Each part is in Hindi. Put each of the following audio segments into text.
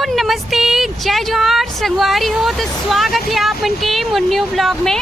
नमस्ते, जय जोहार संगवारी हो। तो स्वागत है आप मन के मुन्न्यू ब्लॉग में।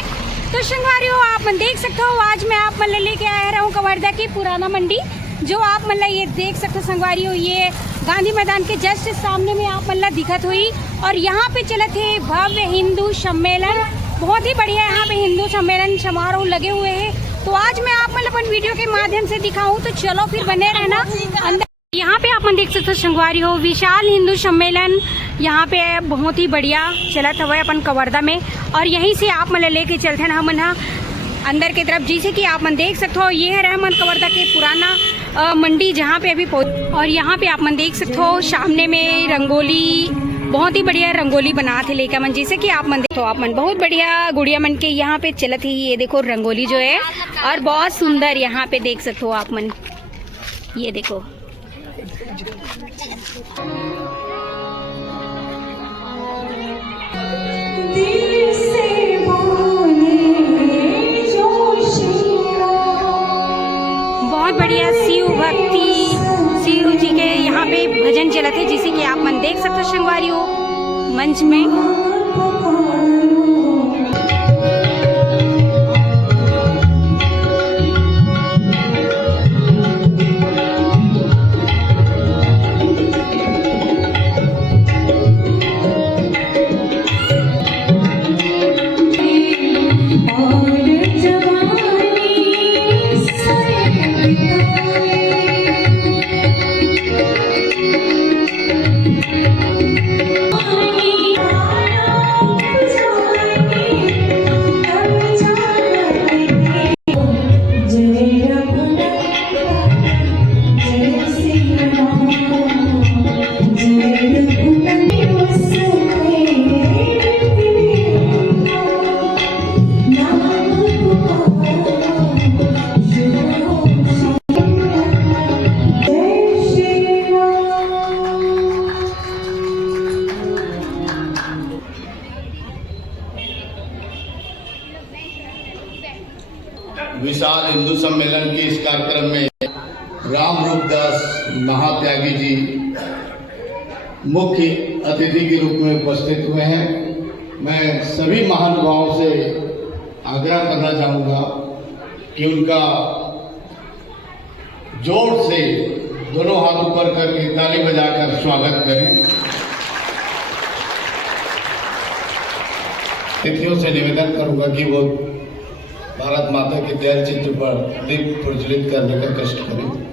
तो संगवारी हो, आप मन देख सकते हो आज मैं आप मन लेके आया रहा हूँ कवर्धा की पुराना मंडी, जो आप मन ये देख सकते हो संगवारी हो। ये गांधी मैदान के जस्ट सामने में आप मन दिखत हुई और यहाँ पे चलत है भव्य हिंदू सम्मेलन। बहुत ही बढ़िया यहाँ पे हिंदू सम्मेलन समारोह लगे हुए हैं। तो आज मैं आप मन अपन वीडियो के माध्यम से दिखाऊं, तो चलो फिर बने रहना अंदर। यहाँ पे आप मन देख सकते हो संगवारी हो, विशाल हिंदू सम्मेलन यहाँ पे बहुत ही बढ़िया चलत हुआ अपन कवर्धा में। और यहीं से आप मन लेके चलते हैं हम अंदर की तरफ। जैसे कि आप मन देख सकते हो, ये है रहमान कवर्धा के पुराना मंडी जहाँ पे अभी और यहाँ पे आप मन देख सकते हो सामने में रंगोली, बहुत ही बढ़िया रंगोली बना थे लेकर मन। जैसे कि आप मन देखो, आप मन बहुत बढ़िया गुड़िया मन के यहाँ पे चलत ही। ये देखो रंगोली जो है और बहुत सुंदर यहाँ पे देख सकते हो आप मन। ये देखो बहुत बढ़िया शिव भक्ति, शिव जी के यहाँ पे भजन चलत है। जिसे कि आप मन देख सकते हो संगवारी हो मंच में। विशाल हिंदू सम्मेलन के इस कार्यक्रम में राम रूपदास महात्यागी जी मुख्य अतिथि के रूप में उपस्थित हुए हैं। मैं सभी महानुभावों से आग्रह करना चाहूँगा कि उनका जोर से दोनों हाथ ऊपर करके ताली बजाकर स्वागत करें। अतिथियों से निवेदन करूँगा कि वो भारत माता के तैयार चित्र पर दीप प्रज्वलित करने का कष्ट करें।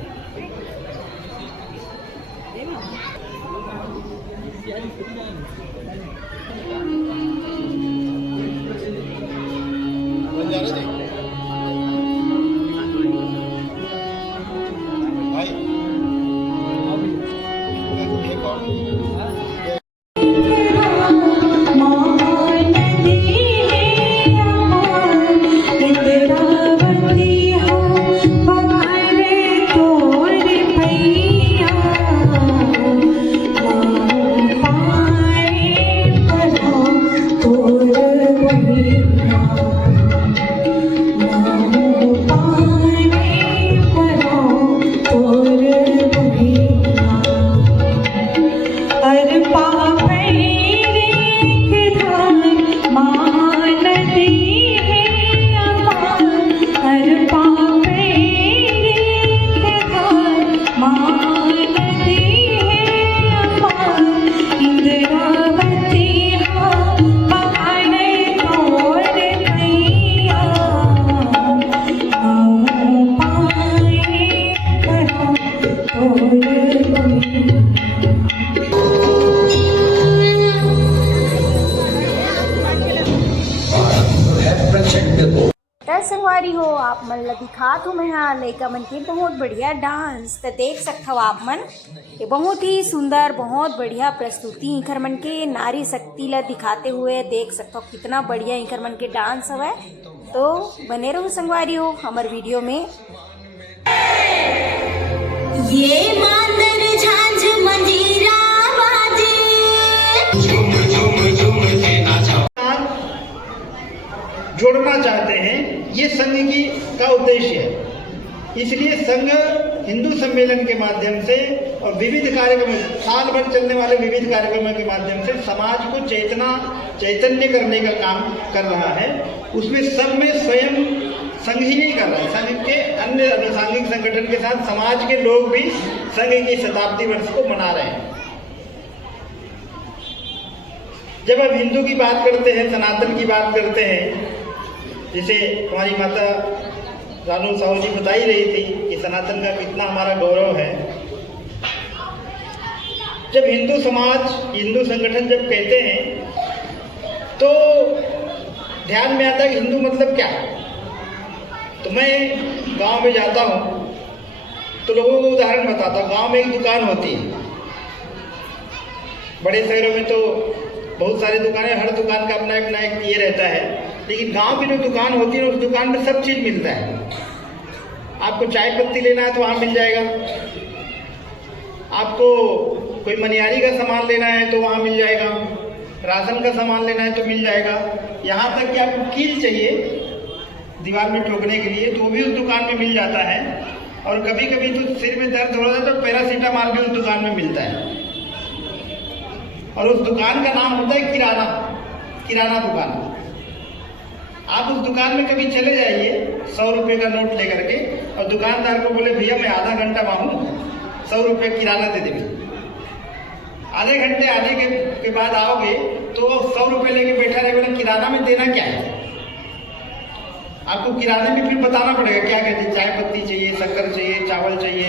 संगवारी हो, आप मन ला दिखात हूँ मैं यहाँ लड़का मन के बहुत बढ़िया डांस। तो देख सकते हो आप मन, ये बहुत ही सुंदर बहुत बढ़िया प्रस्तुति इंखर मन के नारी शक्ति ला दिखाते हुए देख सकते हो कितना बढ़िया इंखर मन के डांस हवा। तो बने रहो संगवारी हो हमारे वीडियो में। ये मांदर झांझ मंजीरा बाजे, झूम झूम झूम के नाचा। जोड़ना चाहते हैं, ये संघ का उद्देश्य है। इसलिए संघ हिंदू सम्मेलन के माध्यम से और विविध कार्यक्रमों, साल भर चलने वाले विविध कार्यक्रमों के माध्यम से समाज को चैतन्य करने का काम कर रहा है। उसमें सब में स्वयं संघ ही नहीं कर रहा है, संघ के अन्य अनुसांगिक संगठन के साथ समाज के लोग भी संघ की शताब्दी वर्ष को मना रहे हैं। जब हम हिंदू की बात करते हैं, सनातन की बात करते हैं, जिसे हमारी माता रानू साहू जी बता ही रही थी कि सनातन का कितना हमारा गौरव है। जब हिंदू समाज, हिंदू संगठन जब कहते हैं तो ध्यान में आता है कि हिंदू मतलब क्या। तो मैं गांव में जाता हूँ तो लोगों को उदाहरण बताता हूँ। गांव में एक दुकान होती है, बड़े शहरों में तो बहुत सारी दुकानें, हर दुकान का अपना अपना एक ये रहता है, लेकिन गांव की जो दुकान होती है उस दुकान में सब चीज़ मिलता है। आपको चाय पत्ती लेना है तो वहाँ मिल जाएगा, आपको कोई मनिहारी का सामान लेना है तो वहाँ मिल जाएगा, राशन का सामान लेना है तो मिल जाएगा, यहाँ तक कि आपको कील चाहिए दीवार में ठोकने के लिए तो वो भी उस दुकान में मिल जाता है। और कभी कभी तो सिर में दर्द हो रहा है तो पैरासीटामॉल भी उस दुकान में मिलता है। और उस दुकान का नाम होता है किराना दुकान। आप उस दुकान में कभी चले जाइए 100 रुपये का नोट लेकर के और दुकानदार को बोले भैया मैं आधा घंटा मांगू, 100 रुपये किराना दे देंगे। आधे घंटे आने के बाद आओगे तो 100 रुपये लेके बैठा रहे, बोले किराना में देना क्या है। आपको किराने में फिर बताना पड़ेगा क्या कहते हैं, चाय पत्ती चाहिए, शक्कर चाहिए, चावल चाहिए,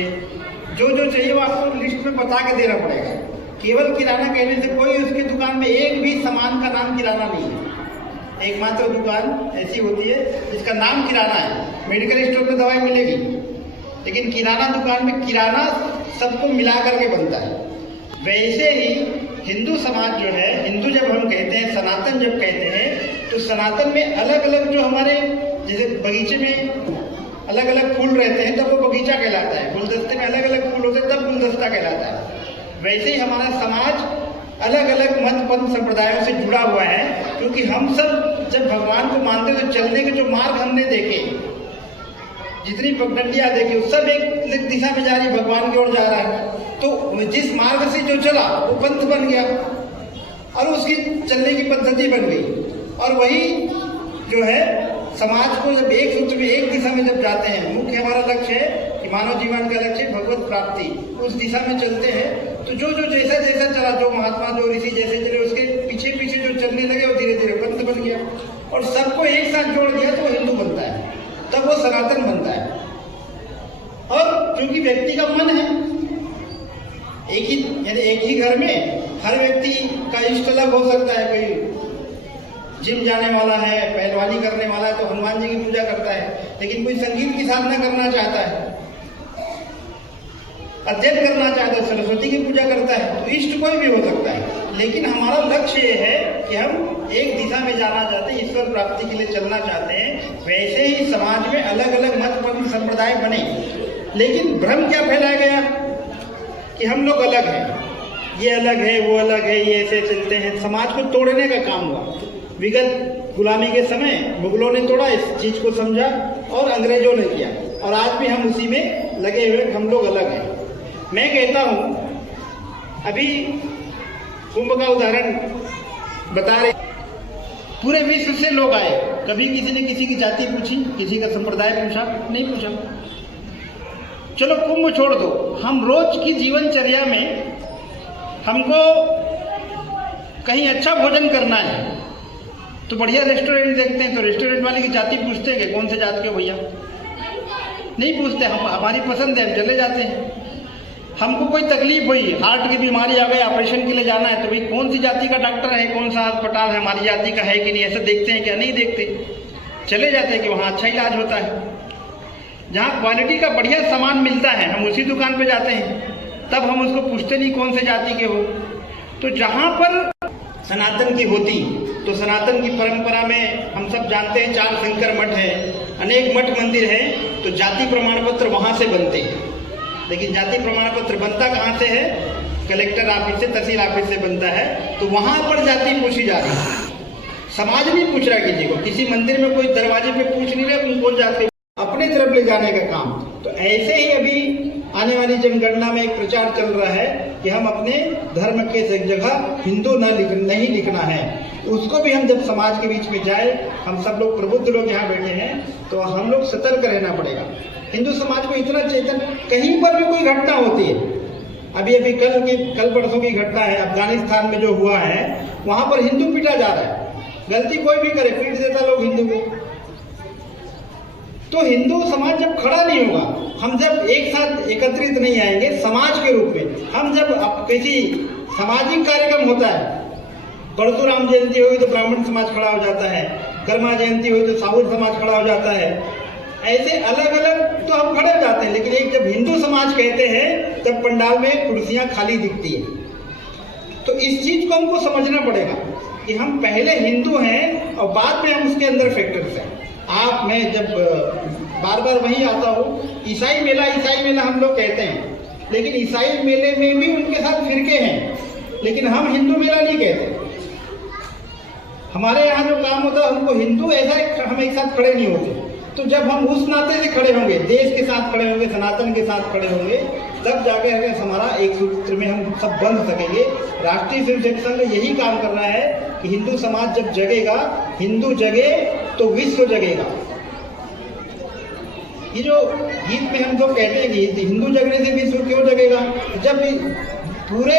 जो जो चाहिए वो आपको लिस्ट में बता के देना पड़ेगा। केवल किराना कहने से कोई उसकी दुकान में एक भी सामान का नाम किराना नहीं है। एकमात्र दुकान ऐसी होती है जिसका नाम किराना है। मेडिकल स्टोर में दवाई मिलेगी, लेकिन किराना दुकान में किराना सबको मिला करके बनता है। वैसे ही हिंदू समाज जो है, हिंदू जब हम कहते हैं, सनातन जब कहते हैं, तो सनातन में अलग अलग जो हमारे, जैसे बगीचे में अलग अलग फूल रहते हैं तब वो बगीचा कहलाता है, गुलदस्ते में अलग अलग फूल होते हैं तब गुलदस्ता कहलाता है। वैसे ही हमारा समाज अलग अलग मत पंथ संप्रदायों से जुड़ा हुआ है, क्योंकि हम सब जब भगवान को मानते हैं तो चलने के जो मार्ग हमने देखे, जितनी पगडंडियां देखी, सब एक दिशा में जा रही, भगवान की ओर जा रहा है। तो जिस मार्ग से जो चला वो पंथ बन गया और उसकी चलने की पद्धति बन गई। और वही जो है समाज को जब एक सूत्र में, एक दिशा में जब जाते हैं, मुख्य हमारा लक्ष्य है कि मानव जीवन का लक्ष्य भगवत प्राप्ति, उस दिशा में चलते हैं तो जो जो जैसा जैसा चला, जो महात्मा जो ऋषि जैसे चले, उसके पीछे पीछे जो चलने लगे वो धीरे धीरे पंथ बन गया और सबको एक साथ जोड़ दिया तो वो हिंदू बनता है, तब वो सनातन बनता है। और क्योंकि व्यक्ति का मन है, एक ही घर में हर व्यक्ति का इष्ट अलग हो सकता है। कोई जिम जाने वाला है, पहलवानी करने वाला है तो हनुमान जी की पूजा करता है, लेकिन कोई संगीत की साधना करना चाहता है, अध्ययन करना चाहता है, सरस्वती की पूजा करता है, तो इष्ट कोई भी हो सकता है। लेकिन हमारा लक्ष्य ये है कि हम एक दिशा में जाना चाहते हैं, ईश्वर प्राप्ति के लिए चलना चाहते हैं। वैसे ही समाज में अलग अलग मत पंथ संप्रदाय बने, लेकिन भ्रम क्या फैलाया गया कि हम लोग अलग हैं, ये अलग है, वो अलग है, ये ऐसे चलते हैं। समाज को तोड़ने का काम हुआ। विगत गुलामी के समय मुगलों ने तोड़ा, इस चीज को समझा, और अंग्रेजों ने किया, और आज भी हम उसी में लगे हुए, हम लोग अलग हैं। मैं कहता हूँ, अभी कुंभ का उदाहरण बता रहे, पूरे विश्व से लोग आए, कभी किसी ने किसी की जाति पूछी, किसी का संप्रदाय पूछा? नहीं पूछा। चलो कुंभ छोड़ दो, हम रोज की जीवनचर्या में हमको कहीं अच्छा भोजन करना है तो बढ़िया रेस्टोरेंट देखते हैं, तो रेस्टोरेंट वाले की जाति पूछते हैं कि कौन से जात के हो भैया? नहीं पूछते, हम हमारी पसंद है, हम चले जाते हैं। हमको कोई तकलीफ हुई, हार्ट की बीमारी आ गई, ऑपरेशन के लिए जाना है, तो भाई कौन सी जाति का डॉक्टर है, कौन सा अस्पताल है, हमारी जाति का है कि नहीं, ऐसा देखते हैं क्या? नहीं देखते, चले जाते हैं कि वहाँ अच्छा इलाज होता है। जहाँ क्वालिटी का बढ़िया सामान मिलता है हम उसी दुकान पे जाते हैं, तब हम उसको पूछते नहीं कौन से जाति के हो। तो जहाँ पर सनातन की होती, तो सनातन की परंपरा में हम सब जानते हैं 4 शंकर मठ है, अनेक मठ मंदिर है, तो जाति प्रमाण पत्र वहाँ से बनते हैं। लेकिन जाति प्रमाण पत्र बनता कहाँ से है? कलेक्टर ऑफिस से, तहसील ऑफिस से बनता है, तो वहाँ पर जाति पूछी जा रही है। समाज नहीं पूछ रहा किसी को, किसी मंदिर में कोई दरवाजे पे पूछ नहीं रहा तुम कौन जाते, अपने तरफ ले जाने का काम। तो ऐसे ही अभी आने वाली जनगणना में एक प्रचार चल रहा है कि हम अपने धर्म के जगह हिंदू नहीं लिखना है। उसको भी हम जब समाज के बीच में जाए, हम सब लोग प्रबुद्ध लोग यहाँ बैठे हैं, तो हम लोग सतर्क रहना पड़ेगा। हिंदू समाज को इतना चेतन, कहीं पर भी कोई घटना होती है, अभी कल परसों की घटना है अफगानिस्तान में जो हुआ है, वहां पर हिंदू पीटा जा रहा है। गलती कोई भी करे, पीट देता लोग हिंदू को। तो हिंदू समाज जब खड़ा नहीं होगा, हम जब एक साथ एकत्रित नहीं आएंगे समाज के रूप में, हम जब किसी सामाजिक कार्यक्रम होता है, परशुराम जयंती होगी तो ब्राह्मण समाज खड़ा हो जाता है, कर्मा जयंती हुई तो साहू समाज खड़ा हो जाता है, ऐसे अलग अलग तो हम खड़े हो जाते हैं। लेकिन एक जब हिंदू समाज कहते हैं तब पंडाल में कुर्सियां खाली दिखती है। तो इस चीज को हमको समझना पड़ेगा कि हम पहले हिंदू हैं और बाद में हम उसके अंदर फैक्टर्स हैं। मैं जब बार बार वही आता हूँ, ईसाई मेला हम लोग कहते हैं, लेकिन ईसाई मेले में भी उनके साथ फिरके हैं, लेकिन हम हिंदू मेला नहीं कहते। हमारे यहाँ जो काम होता है, हमको हिंदू ऐसा हम एक साथ खड़े नहीं होते। तो जब हम उस नाते से खड़े होंगे, देश के साथ खड़े होंगे, सनातन के साथ खड़े होंगे, तब जाके हमारा एक सूत्र में हम सब बंध सकेंगे। राष्ट्रीय स्वयंसेवक संघ यही काम कर रहा है कि हिंदू समाज जब जगेगा, हिंदू जगे तो विश्व जगेगा। ये जो गीत में हम लोग कहते हैं कि हिंदू जगने से विश्व क्यों जगेगा, जब पूरे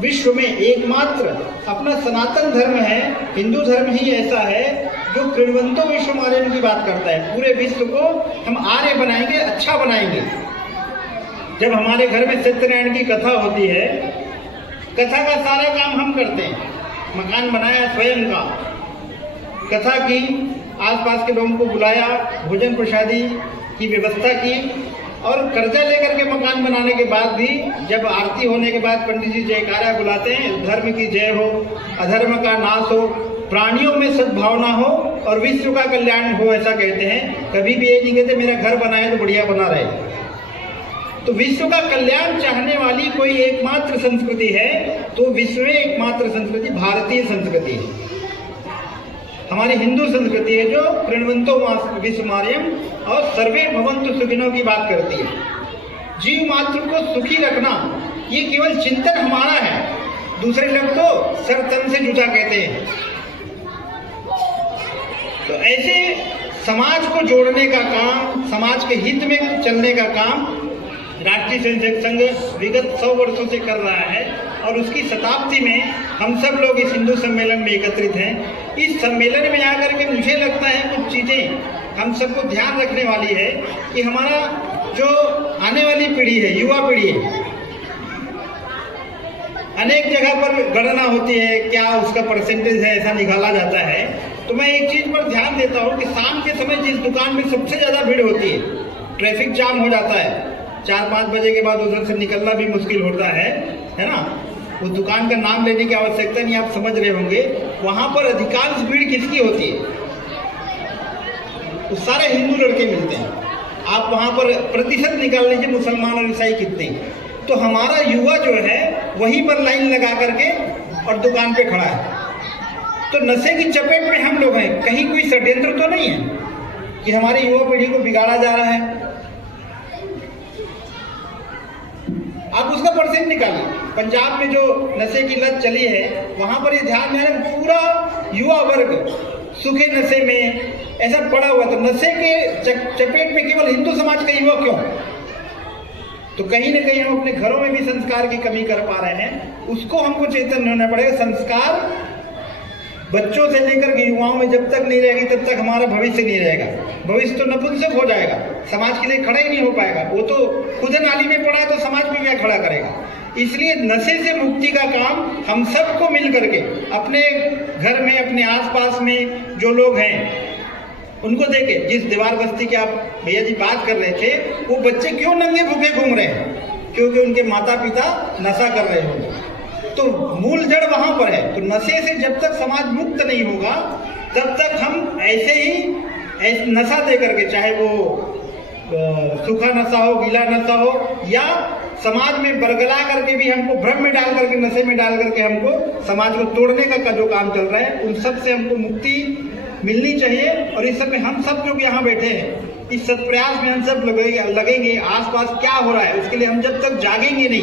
विश्व में एकमात्र अपना सनातन धर्म है, हिंदू धर्म ही ऐसा है जो कृण्वन्तो विश्वमार्यम की बात करता है। पूरे विश्व को हम आर्य बनाएंगे, अच्छा बनाएंगे। जब हमारे घर में सत्यनारायण की कथा होती है, कथा का सारा काम हम करते हैं, मकान बनाया स्वयं का, कथा की, आसपास के लोगों को बुलाया, भोजन प्रसादी की व्यवस्था की, और कर्जा लेकर के मकान बनाने के बाद भी जब आरती होने के बाद पंडित जी जयकारा बुलाते हैं, धर्म की जय हो, अधर्म का नाश हो, प्राणियों में सद्भावना हो और विश्व का कल्याण हो, ऐसा कहते हैं। कभी भी ये नहीं कहते मेरा घर बना है तो बढ़िया बना रहे। तो विश्व का कल्याण चाहने वाली कोई एकमात्र संस्कृति है, तो विश्व में एकमात्र संस्कृति भारतीय संस्कृति है, हमारी हिंदू संस्कृति है, जो कृण्वन्तो विश्वमार्यम और सर्वे भवन्तु सुखिनो की बात करती है। जीव मात्र को सुखी रखना ये केवल चिंतन हमारा है, दूसरे लोग तो सर तन से जुटा कहते हैं। तो ऐसे समाज को जोड़ने का काम, समाज के हित में चलने का काम राष्ट्रीय स्वयंसेवक संघ विगत 100 वर्षों से कर रहा है, और उसकी शताब्दी में हम सब लोग इस हिंदू सम्मेलन में एकत्रित हैं। इस सम्मेलन में आकर के मुझे लगता है कुछ चीज़ें हम सबको ध्यान रखने वाली है कि हमारा जो आने वाली पीढ़ी है, युवा पीढ़ी है, अनेक जगह पर गणना होती है, क्या उसका परसेंटेज है, ऐसा निकाला जाता है। तो मैं एक चीज़ पर ध्यान देता हूँ कि शाम के समय जिस दुकान में सबसे ज़्यादा भीड़ होती है, ट्रैफिक जाम हो जाता है, 4-5 बजे के बाद उधर से निकलना भी मुश्किल होता है ना। उस दुकान का नाम लेने की आवश्यकता नहीं, आप समझ रहे होंगे। वहाँ पर अधिकांश भीड़ किसकी होती है? तो सारे हिंदू लड़के मिलते हैं। आप वहाँ पर प्रतिशत निकाल लीजिए मुसलमान और ईसाई कितने। तो हमारा युवा जो है वहीं पर लाइन लगा करके और दुकान पे खड़ा है। तो नशे की चपेट में हम लोग हैं। कहीं कोई षड्यंत्र तो नहीं है कि हमारी युवा पीढ़ी को बिगाड़ा जा रहा है? आप उसका परसेंट निकालिए। पंजाब में जो नशे की लत चली है, वहाँ पर ये ध्यान में है, पूरा युवा वर्ग सूखे नशे में ऐसा पड़ा हुआ। तो नशे के चपेट में केवल हिंदू समाज का युवा क्यों? तो कहीं ना कहीं हम अपने घरों में भी संस्कार की कमी कर पा रहे हैं। उसको हमको चेतन होना पड़ेगा। संस्कार बच्चों से लेकर के युवाओं में जब तक नहीं रहेगी तब तक हमारा भविष्य नहीं रहेगा। भविष्य तो नपुंसक हो जाएगा, समाज के लिए खड़ा ही नहीं हो पाएगा। वो तो खुद नाली में पड़ा है तो समाज में क्या खड़ा करेगा? इसलिए नशे से मुक्ति का काम हम सबको मिल करके अपने घर में, अपने आसपास में जो लोग हैं उनको देखे। जिस दीवार बस्ती की आप भैया जी बात कर रहे थे, वो बच्चे क्यों नंगे भूखे घूम रहे हैं? क्योंकि उनके माता पिता नशा कर रहे होंगे। तो मूल जड़ वहां पर है। तो नशे से जब तक समाज मुक्त नहीं होगा तब तक हम ऐसे ही नशा दे करके, चाहे वो सूखा नशा हो, गीला नशा हो, या समाज में बरगला करके भी हमको भ्रम में डाल करके, नशे में डाल करके हमको समाज को तोड़ने का जो काम चल रहा है, उन सब से हमको मुक्ति मिलनी चाहिए। और इस समय हम सब लोग यहाँ बैठे हैं, इस सत्प्रयास में हम सब लगेंगे। आसपास क्या हो रहा है उसके लिए हम जब तक जागेंगे नहीं,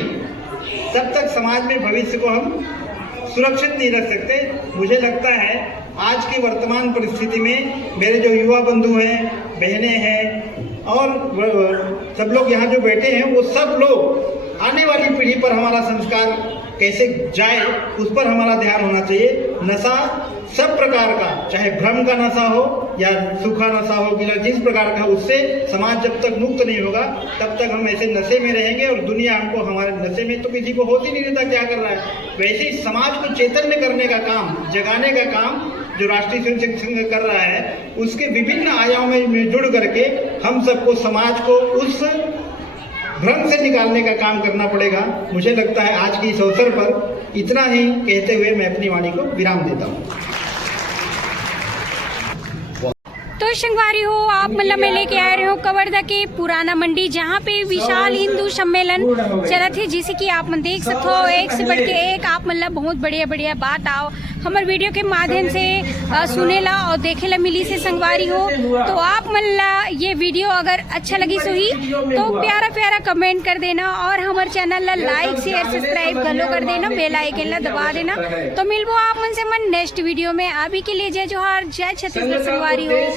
तब तक समाज में भविष्य को हम सुरक्षित नहीं रख सकते। मुझे लगता है आज की वर्तमान परिस्थिति में मेरे जो युवा बंधु हैं, बहनें हैं और सब लोग यहाँ जो बैठे हैं, वो सब लोग आने वाली पीढ़ी पर हमारा संस्कार कैसे जाए उस पर हमारा ध्यान होना चाहिए। नशा सब प्रकार का, चाहे भ्रम का नशा हो या सूखा नशा हो, जिस प्रकार का, उससे समाज जब तक मुक्त नहीं होगा तब तक हम ऐसे नशे में रहेंगे और दुनिया हमको हमारे नशे में तो किसी को होती नहीं रहता क्या कर रहा है। वैसे ही समाज को चैतन्य करने का काम, जगाने का काम जो राष्ट्रीय स्वयंसेवक संघ कर रहा है, उसके विभिन्न आयामों में जुड़ करके हम सबको समाज को उस भ्रम से निकालने का काम करना पड़ेगा। मुझे लगता है आज के इस अवसर पर इतना ही कहते हुए मैं अपनी वाणी को विराम देता हूँ। तो संगवारी हो, आप मतलब मैं लेके आए रहे हो कवर्धा के पुराना मंडी, जहाँ पे विशाल हिंदू सम्मेलन चला थे, जिसे कि आप मन देख सकते हो। एक से बढ़ के एक आप मतलब बहुत बढ़िया बढ़िया बात आओ हमारे वीडियो के माध्यम से सुनेला और देखेला मिली से संगवारी हो। तो आप मतलब ये वीडियो अगर अच्छा लगी सही तो प्यारा प्यारा कमेंट कर देना और हमारे चैनल ला लाइक शेयर सब्सक्राइब घलो कर देना, बेल आइकन ला दबा देना। तो मिलबो आप मन से मन नेक्स्ट वीडियो में। अभी के लिए जय जोहार, जय छत्तीसगढ़ संगवारी हो।